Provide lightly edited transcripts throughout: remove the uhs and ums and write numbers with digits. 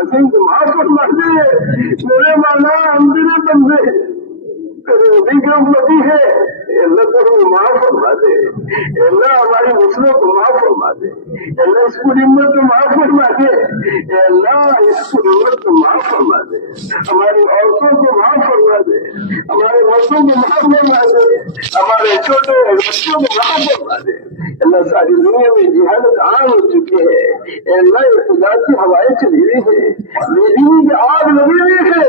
عظیم کو معاف فرما دے. میرے مولا ہم تیرے بندے تیرے نبی کے امتی ہے. اللہ تو ہمیں معاف فرما دے. اللہ ہماری نسلوں کو معاف فرما دے. اللہ اس پوری امت کو معاف فرما دے. اللہ اس پوری امت کو معاف فرما دے. ہماری عورتوں کو معاف فرما دے. ہمارے مردوں کو معاف فرما دے. ہمارے چھوٹے بچوں کو معاف فرما دے. اللہ ساری دنیا میں جہالت عام ہو چکی ہے. اللہ اقتدار کی ہوائیں چلی ہوئی ہے. بجلی کی آگ لگی ہوئی ہے.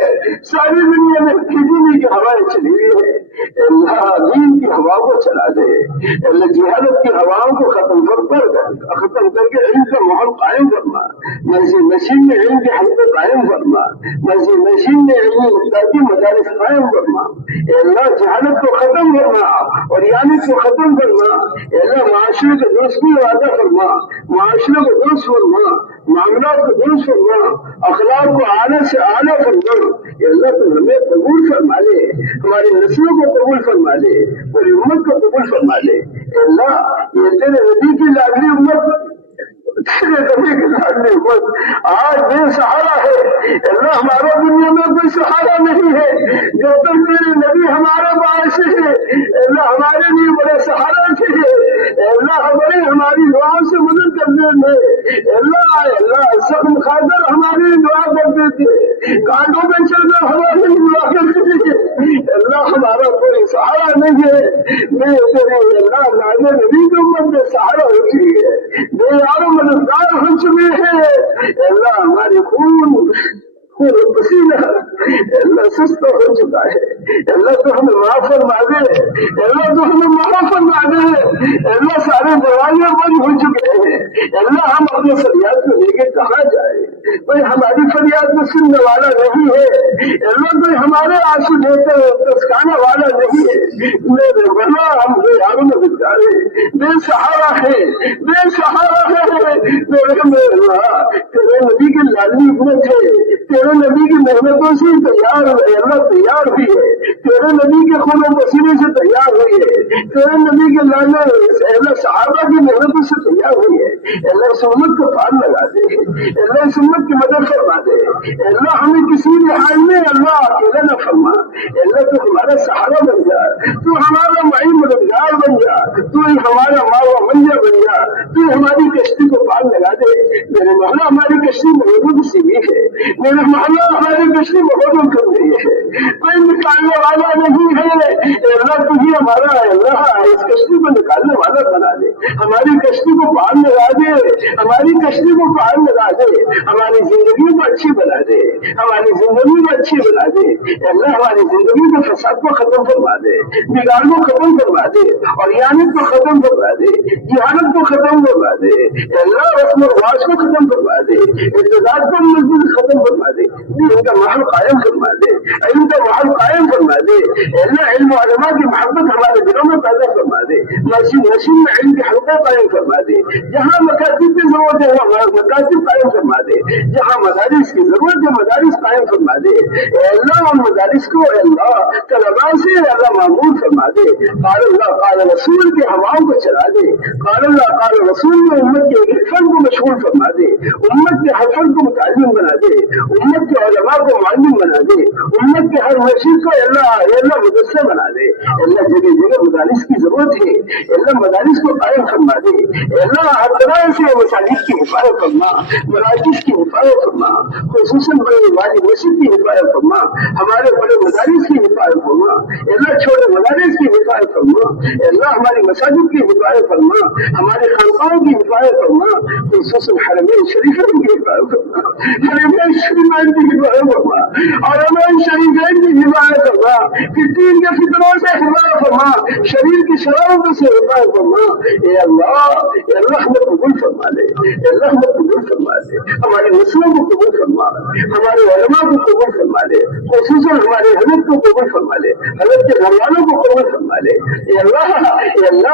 ساری دنیا میں بجلی کی ہوائیں چلی ہوئی ہے. اللہ دین کی ہوا کو چلا دے. اللہ جہالت کی ہواؤں کو ختم کر کے علم کا ماحول قائم فرما. مسجد نشین میں علم کے حلقے قائم فرما. مسجد نشین میں علم مستقی مدارس قائم فرما. اللہ جہالت کو ختم کرنا اور یعنی کو ختم کرنا. اللہ معاشرے کو درست وعدہ فرما. معاشرے کو درست فرما. معاملات کو درست فرما. اخلاق کو اعلیٰ سے اعلیٰ فرما. اللہ تو ہمیں قبول فرما لے. ہماری نسلوں کو قبول فرما لے. پوری امت کو قبول فرما لے. اللہ یہ تیرے نبی کی لاڈلی امت تیرے نبی کی لاڈلی امت آج بے سہارا ہے. اللہ ہمارا دنیا میں کوئی سہارا نہیں ہے. جب تک تیرے نبی ہمارا باعث ہے. اللہ ہمارے لیے بڑے سہارا چاہیے. اللہ بڑے ہماری دعاؤں سے مدد کرتے تھے. اللہ سخت خاطر ہماری دعا کرتے تھے. کانٹوں میں چلنا ہماری دعا کرتے تھے. اللہ ہمارا کوئی سہارا نہیں ہے. میں تیرے اللہ نازل نبی کی امت میں سہارا ہو چکی ہے. بے یار مددگار ہو چکے ہیں. اللہ ہمارے خون پسینہ اللہ سست ہو چکا ہے. اللہ تو ہمیں معاف فرما دے. اللہ تو ہمیں معاف فرما دے. اللہ سارے دروازے بند ہو چکے ہیں. اللہ ہم اپنے فریاد کو لے کے کہاں جائے. کوئی ہماری فریاد کو سننے والا نہیں ہے. اللہ کوئی ہمارے آنسو دیتے تسکانے والا نہیں ہے. میرے بنا ہم بے یار مددگار ہیں. بے سہارا ہے. بے سہارا ہے. تیرے نبی کی لاڈلی امت ہے. تیرے نبی کی محنتوں سے تیار ہے. اللہ تیار بھی ہے. تیرے نبی کے خون و پسینے سے تیار ہوئی ہے. تیرے نبی کے لانے اللہ صحابہ کی محنتوں سے تیار ہوئی ہے. اللہ اس امت کو پار لگا دے. اللہ اس امت کی مدد فرما دے. اللہ ہمیں کسی بھی حال میں اللہ اکیلا نہ فرما. اللہ تو ہمارا سہارا بن جا. تو ہمارا معین مددگار بن جا. تو ہمارا ماوا منجا بن جا. تو ہماری کشتی کو پار لگا دے. میرے مولا ہماری کشتی محبوب سی بھی ہے. میرے مولا ہماری کشتی محبوب کر رہی ہے. کوئی نکالنے والا نہیں ہے. اللہ تجھے ہمارا اللہ اس کشتی کو نکالنے والا بنا دے. ہماری کشتی کو پار لگا دے. ہماری کشتی کو پار لگا دے. ہماری زندگی کو اچھی بنا دے. ہماری زندگی کو اچھی بنا دے. اللہ ہماری زندگی کے فساد کو ختم کروا دے. بگاڑ کو ختم کروا دے. اور یانت کو ختم کروا دے. جہالت کو ختم کروا دے. اللہ رسم و رواج کو ختم کروا دے. اعتداد کو مزید ختم کروا دے. ان کا محل قائم فرما دے. ان کا محل قائم فرما دے. اللہ علم و علماء کی محبت ہمارے دلوں میں پیدا فرما دے. مسجد نشین میں علم کے حلقہ قائم فرما دے. جہاں مکاتب کی ضرورت ہے وہاں مکاتب قائم فرما دے. جہاں مدارس کی ضرورت ہے مدارس قائم فرما دے. اللہ ان مدارس کو اللہ طلباء سے اللہ معمول فرما دے. قال اللہ قال رسول کے ہواؤں کو چلا دے. قال اللہ قال رسول میں امت کے ایک فن کو مشغول فرما دے. امت کے ہر فن کو متعلم بنا دے. امت کے علماء کو معلم بنا دے. امت کے ہر مسجد کو اللہ مدرسہ بنا دے. اللہ جگہ جگہ مدارس کی ضرورت ہے. اللہ مدارس کو قائم فرما دے. اللہ ہر طرح سے مساجد کی حفاظت فرما. مراکز کی حفاظت فرما. خصوصاً بڑے والی مسجد کی حفاظت فرما. ہمارے بڑے مدارس کی حفاظت فرما. اللہ چھوٹے مدارس کی حفاظت فرما. اللہ ہماری مساجد کی حفاظت فرما. ہمارے خانقاہوں کی حفاظت فرما. خصوصاً حرمین شریفین کی حفاظت فرما. حرمین شریفین کی حفاظت فرما. اور حرمین شریفین کی حفاظت فرما. دین کے فتنوں سے حفاظت فرما. شریر کی شرارتوں سے حفاظت فرما. اے اللہ ہمیں قبول فرما لے. اللہ ہمیں قبول فرما لے. ہماری نسلوں کو قبول فرما. ہمارے علماء کو قبول فرما لے. خصوصاً ہمارے حضرت کو قبول فرما لے. حضرت کے گھر والوں کو قبول فرما لے. اے اللہ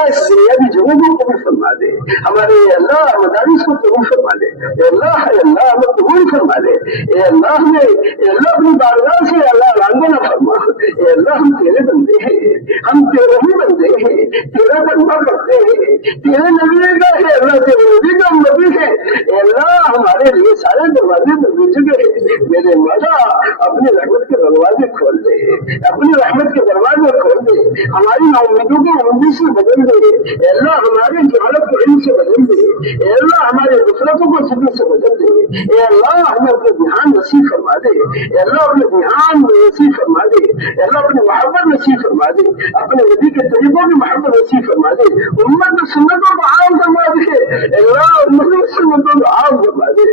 اس دنیا کی جگہوں کو قبول فرما دے. ہمارے اللہ مدارس کو قبول فرما لے. اے اللہ ہمیں قبول فرما لے. اے اللہ اپنی بارگاہ سے اللہ رانگو نہ فرما. اے اللہ ہم تیرے بندے ہیں. ہم تیرے ہی بندے ہیں. تیرا بندہ کرتے ہیں. تیرے نبی کا ہے. اللہ تیرے نبی کا امتی ہے. اے اللہ ہمارے لیے سارے دروازے بند ہو چکے ہیں. میرے مولا اپنی رحمت کے دروازے کھول دے، اپنی رحمت کے دروازے کھول دے، ہماری ناامیدوں کو امیدی سے بدل دے، اے اللہ ہمارے جہالت کو علم سے بدل دے، اے اللہ ہمارے غفلتوں کو صدق سے بدل دے، اے اللہ ہمیں اپنے دھیان نصیب فرما دے، اے اللہ اپنے دھیان نصیب فرما دے، اے اللہ اپنی محبت نصیب فرما دے، اپنے نبی کے طریقوں کی محبت نصیب فرما دے، امت میں سنتوں کو عام فرما دے، اے اللہ امت میں سنتوں کو عام فرما دے،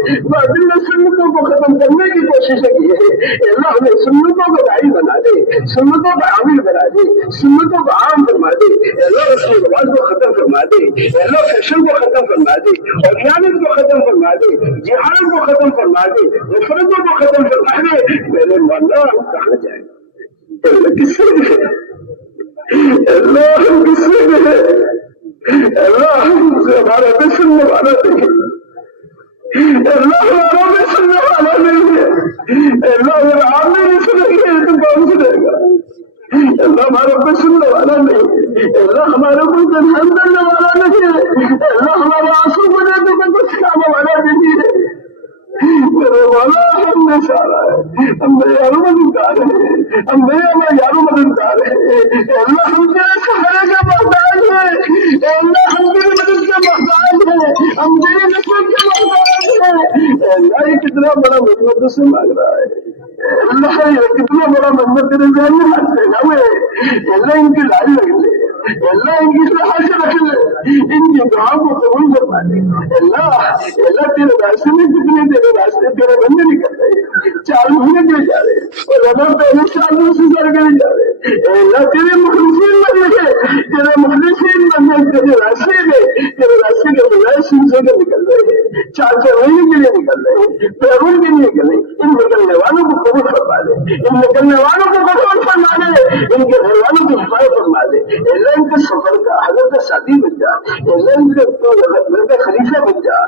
دل میں سنتوں کو ختم کرنے کی کوشش کی ہے، اے اللہ ہمیں سنتوں کو داعی بنا دے، سنتوں کو عامل بنا دے، سنتوں کو عام فرما دے، اے اللہ رسم و رواج کو ختم فرما دے، اے اللہ فیشن کو ختم فرما دے، اور خیانت کو ختم فرما دے، جہالت کو ختم فرما دے، نفرتوں کو ختم فرما دے۔ میرے مولا ہم کہاں جائیں؟ اللہ کس سے گئے؟ اللہ ہم کس سے گئے؟ اللہ ہم سے ہمارا بے سننے والا نہیں، اللہ ہمارا بے سننے والا نہیں ہے، اللہ اگر آپ نہیں سنیں گے تو کون سنے گا؟ اللہ ہمارا بے سننے والا نہیں ہے، اللہ ہمارا کوئی دھیان دینے والا نہیں ہے، اللہ ہمارے آنسو کو دینے کو کچھ کھانے والا نہیں ہے۔ میرے مولا ہم نے سارا ہے، ہم بے یارو مددگار ہیں، ہم بے یارو مددگار ہیں، اللہ ہم تیرے سہارے کے محتاج ہیں، اللہ ہم تیری مدد کے محتاج ہیں، ہم تیری نصرت کے محتاج ہیں۔ اللہ یہ کتنا بڑا مدد سے مانگ رہا ہے، اللہ یہ کتنا بڑا مدد تیرے ذہن میں ہاتھ پھیلا ہوئے، اللہ ان کی لائن لگ لے، اللہ ان کی صلاح سے رکھ لے، ان کی دعاؤں کو قبول کروا دے۔ اللہ تیرے راستے میں کتنے تیرے راستے تیرے بندے نکل رہے، 4 مہینے دے جا رہے، اور اللہ پہلے 4 دن سے سر گئے جا رہے، اللہ تیرے مخلصین بندے، تیرے مخلصین بندے تیرے راستے میں، تیرے راستے کے بجائے سلسلے کے نکل رہے ہیں، 4 مہینے کے لیے نکل رہے ہیں، پیرون کے لیے نکل رہے، ان نکلنے والوں کو قبول فرما دے، ان نکلنے والوں کو قبول فرما دے، ان کے گھر والوں کو حفاظت فرما دے، اللہ ان کے سفر کا حضرت ساتھی بن جا، اللہ ان کے گھر کا خلیفہ بن جا،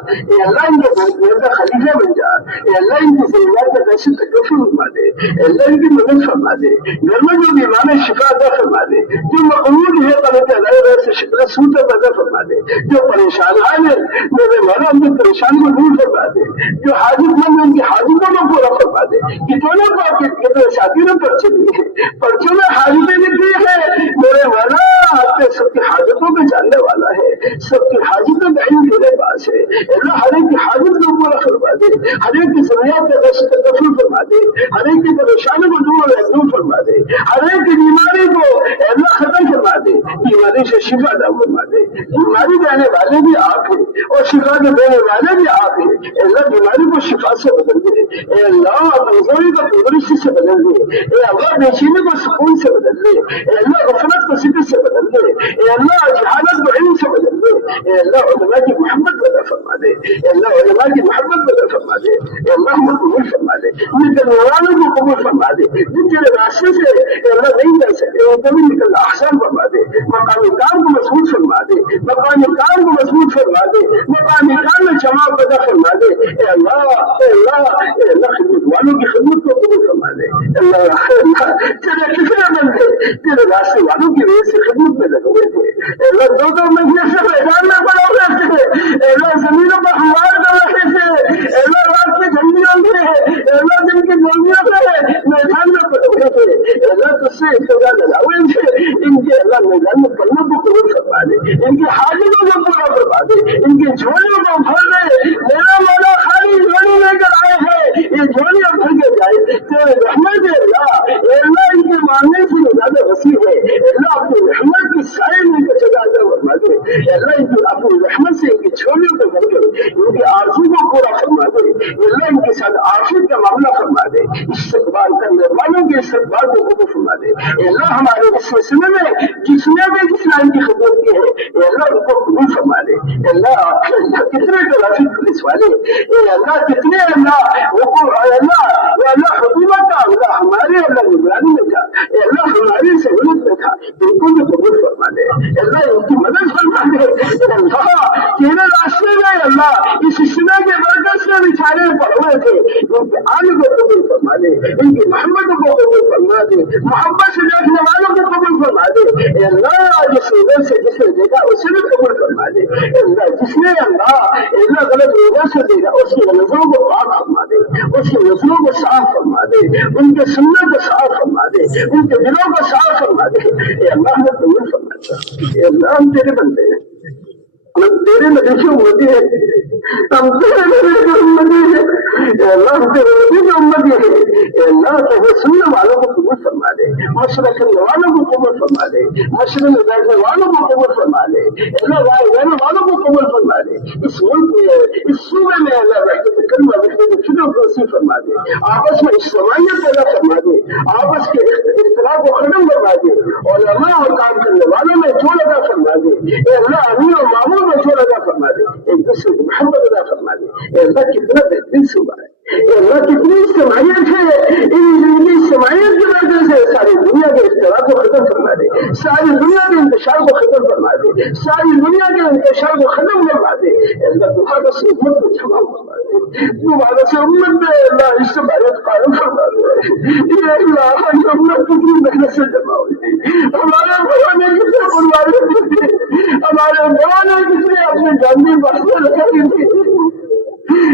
اللہ ان کے گھر کا خلیفہ بن جا، اللہ ان کی ضروریات کا کیسے تکلیف فرما دے، اللہ ان کی مدد فرما دے، گھر میں جو بیمار شفا عطا فرما دے، جو مقبول ہے طرح اللہ سے شکل سوت عطا فرما دے، جو پریشان ہے میرے مولا ان کی پریشانی کو دور فرما دے، جو حاجت مند ان کی حاجتوں کو پورا فرما دے۔ کتنے ساتھی نے پرچے دیے، پرچوں میں حاجتیں نکلی ہے، میرے مولا آپ سب کی حاجتوں کو جاننے والا ہے، سب کی حاجتوں کا علم میرے پاس ہے، اللہ ہر ایک کی حاجت کو پورا فرما دے، ہر ایک کی ضروریات کا دفن فرما دے، ہر ایک کی پریشانی کو دور فرما دے، ہر ایک کی بیماری کو اللہ ختم فرما دے، بیماری سے شفا عطا فرما دے، بیماری دینے والے بھی آپ ہیں اور شفا دینے والے بھی آپ ہیں، اللہ بیماری کو شفا سے بدل دے، اے اللہ کمزوری کو تندرستی سے بدل دے، اے اللہ بے چینی کو سکون سے بدل دے، اے اللہ غفلت کو ذکر سے بدل دے، اے اللہ جہالت کو علم سے بدل دے، اے اللہ علماء کی محبت پیدا فرما دے، اے اللہ علماء کی محبت پیدا فرما دے، اے اللہ ہم کو قبول فرما دے، نکلنے والوں کو قبول فرما دے، جن تیرے راستے سے اے اللہ نہیں جا سکے وہ کبھی نکلنا آسان فرما دے، مقامی کام کو مضبوط فرما دے، مقامی کام کو مضبوط فرما دے، مقامی کام میں جماع پیدا فرما دے، اے اللہ اے اللہ اے اللہ خدمت والوں کی خدمت کو قبول فرما دے، اللہ تیرے کتنے بندے تیرے راستے والوں کی وجہ سے خدمت میں لگے ہوئے تھے، اللہ 2 مہینے سے میدان میں پڑے ہوئے تھے، اللہ زمینوں پر ہموار کر رہے تھے، اللہ رات کی جھنڈیوں سے، اللہ دن کی جھنڈیوں سے میدان میں پڑے ہوئے تھے، اللہ تجھ سے ابتدا لگا ہوئے تھے، ان کے اللہ میدان میں پڑنے کو قبول فرما دے، ان کی حاجتوں کو پورا فرما دے، ان کی جھولیوں کو بھر دے، میرا مولا خالی جھولی لے کر آئے ہیں، یہ جھولیاں بھر کے جائے تیرے رحمت ہے اللہ ان کے مانگنے سے زیادہ وسیع ہے، اللہ اپنی رحمت کی سائے میں چلا فرما دے، اللہ ان کی اپنی رحمت سے ان کی چھوڑیوں کو بھر دے، ان کے آرزو کو پورا فرما دے، اللہ ان کے ساتھ عافیت کا معاملہ فرما دے، استقبال کرنے والوں کے استقبال کو قبول فرما دے، اللہ ہمارے اس سلسلے میں جس نے بھی جس لائن کی خدمت کی ہے اللہ ان کو قبول فرما دے، اللہ کتنے ٹریفک پولیس والے اللہ کتنے اللہ حکومت کا اللہ ہمارے اللہ نگرانی میں تھا، اللہ ہماری سہولت میں تھا، ان کو بھی قبول فرما دے، اللہ ان کی مدد فرما دے، اللہ تیرے راستے میں اللہ اس سلسلے کے برکت سے بچارے پڑے والے تھے ان کے آنے کو قبول فرما دے، ان کی محبت کو قبول فرما دے، محبت سے دیکھنے والوں کو قبول فرما دے۔ اے اللہ جس نظر سے جس نے دیکھا اسے بھی قبول فرما دے۔ اے اللہ جس نے اللہ غلط نظر سے دیکھا اس کی نظروں کو پاک فرما دے، اس کی نظروں کو صاف فرما دے، ان کے سننے کو صاف فرما دے، ان کے دلوں کو صاف فرما دے۔ اے اللہ نے قبول فرما دے۔ اے اللہ ہم تیرے بندے ہیں، ہم تیرے نبی کی امتی ہے، ہم تیرے نبی کی امتی ہے۔ اے اللہ ہم تیرے نبی کی امتی ہے۔ اے اللہ تیرے سننے والوں کو قبول فرما دے، مشورہ کرنے والوں کو قبول فرما دے، مشورے میں بیٹھنے والوں کو قبول فرما دے، اللہ رائے دینے والوں کو قبول فرما دے۔ اس ملک میں اس صوبے میں اللہ بیٹھے کے کلمہ بیٹھنے کے فکر کو نصیب فرما دے، آپس میں اجتماعیت پیدا فرما دے، آپس کے اختلاف کو ختم کروا دے، علماء اور کام کرنے والوں میں جوڑ ادا فرما دے۔ اے اللہ امیر و معمول میں جوڑ ادا فرما دے، ایک دوسرے کی محبت ادا فرما دے۔ اے اللہ کتنا بہترین صوبہ ہے، اے اللہ کتنی اجتماعیت ہے، ان اجتماعیت کی وجہ سے ساری دنیا کے اختلاف کو ختم فرما دے، ساری دنیا کے انتشار کو ختم فرما دے، ساری دنیا کے انتشار کو ختم کروا دے۔ اے اللہ دوبارہ سے امت کو جمع فرما دے، دوبارہ سے امت میں اللہ اجتماعیت قائم فرما دے۔ اے اللہ یہ امت کتنی محنت سے جمع ہوئی، ہمارے بڑوں نے کتنے قربانی دی تھی، ہمارے بڑوں نے کتنے اپنے جانی باتیں لگائی تھی،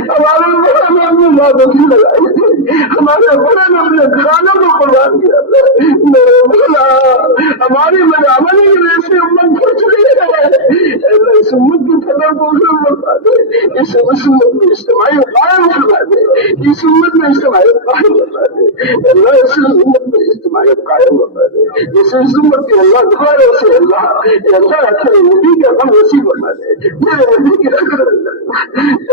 ہمارے بڑوں نے اپنی عبادتیں لگائی تھی، ہمارے بڑوں نے اپنے گھرانوں کو قربان کیا تھا۔ میرے مولا ہماری بدعملی کی وجہ سے امت کھچ رہی ہے، اس امت کی قدر کو فرما دے، اس امت میں اجتماعی قائم فرما دے، اس امت میں اجتماعی قائم فرما دے، اللہ اس امت میں اجتماعی قائم فرما دے، اس امت کے اللہ دوبارہ سے اللہ اپنے نبی کا غم نصیب فرما دے، میرے نبی کی فکر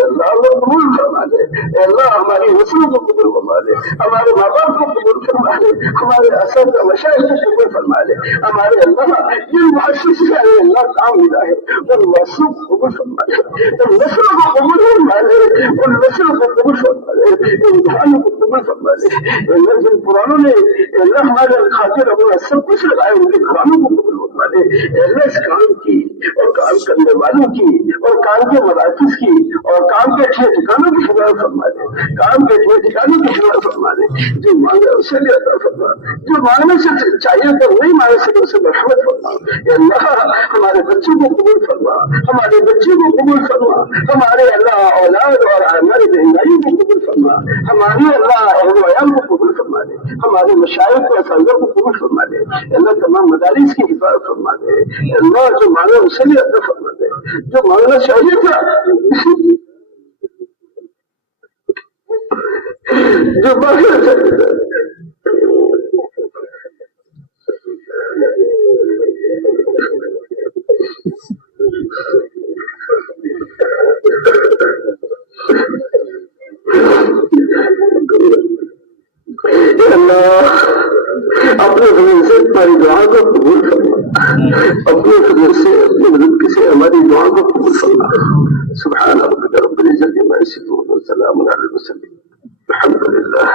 اللہ قبول فرما دے۔ اللہ ہماری نسلوں کو قبول فرما دے، ہمارے ماں باپ کو قبول فرما دے، ہمارے اساتذہ مشائخ کو قبول فرما دے، ہمارے اللہ جن معاشرے سے اللہ کام ملا ہے ان معاشروں کو قبول فرما دے، ان نسلوں کو قبول فرما دے، ان نسلوں کو قبول فرما دے، ان جہانوں کو قبول فرما دے۔ اللہ جن قرآنوں نے اللہ ہمارے خاطر اپنا سب کچھ لگائے ان کے قرآنوں کو قبول فرما دے۔ اللہ اس کام کی اور کام کرنے والوں کی اور کام کے مراکز کی اور کام کے ٹھکانوں کی حفاظت فرما دے، کام کے ٹھکانوں کی حفاظت فرما دے، جو مانگے اسے بھی عطا فرما، جو مانگنے سے چاہیے تو نہیں مانگ سکے اسے مرحمت فرما۔ اے اللہ ہمارے بچوں کو قبول فرما، ہمارے بچوں کو قبول فرما، ہمارے اللہ اولاد اور ہمارے بہنائیوں کو قبول فرما، ہماری اللہ اہل ویام کو قبول فرما دے، ہمارے مشائخ کو اساتذہ کو قبول فرما دے۔ اللہ تمام مدارس کی حفاظت فرما دے۔ اللہ جو مانگے اسے بھی عطا فرما دے، جو مانگنا چاہیے تھا جو مانگنا چاہیے تھا اللہ اپنے فضل سے ہماری دعا کو قبول فرما، اپنے فضل سے اپنی مدد سے ہماری دعا کو قبول فرما۔ سبحان ربک رب العزت عما یصفون وسلام علی المرسلین الحمد للہ۔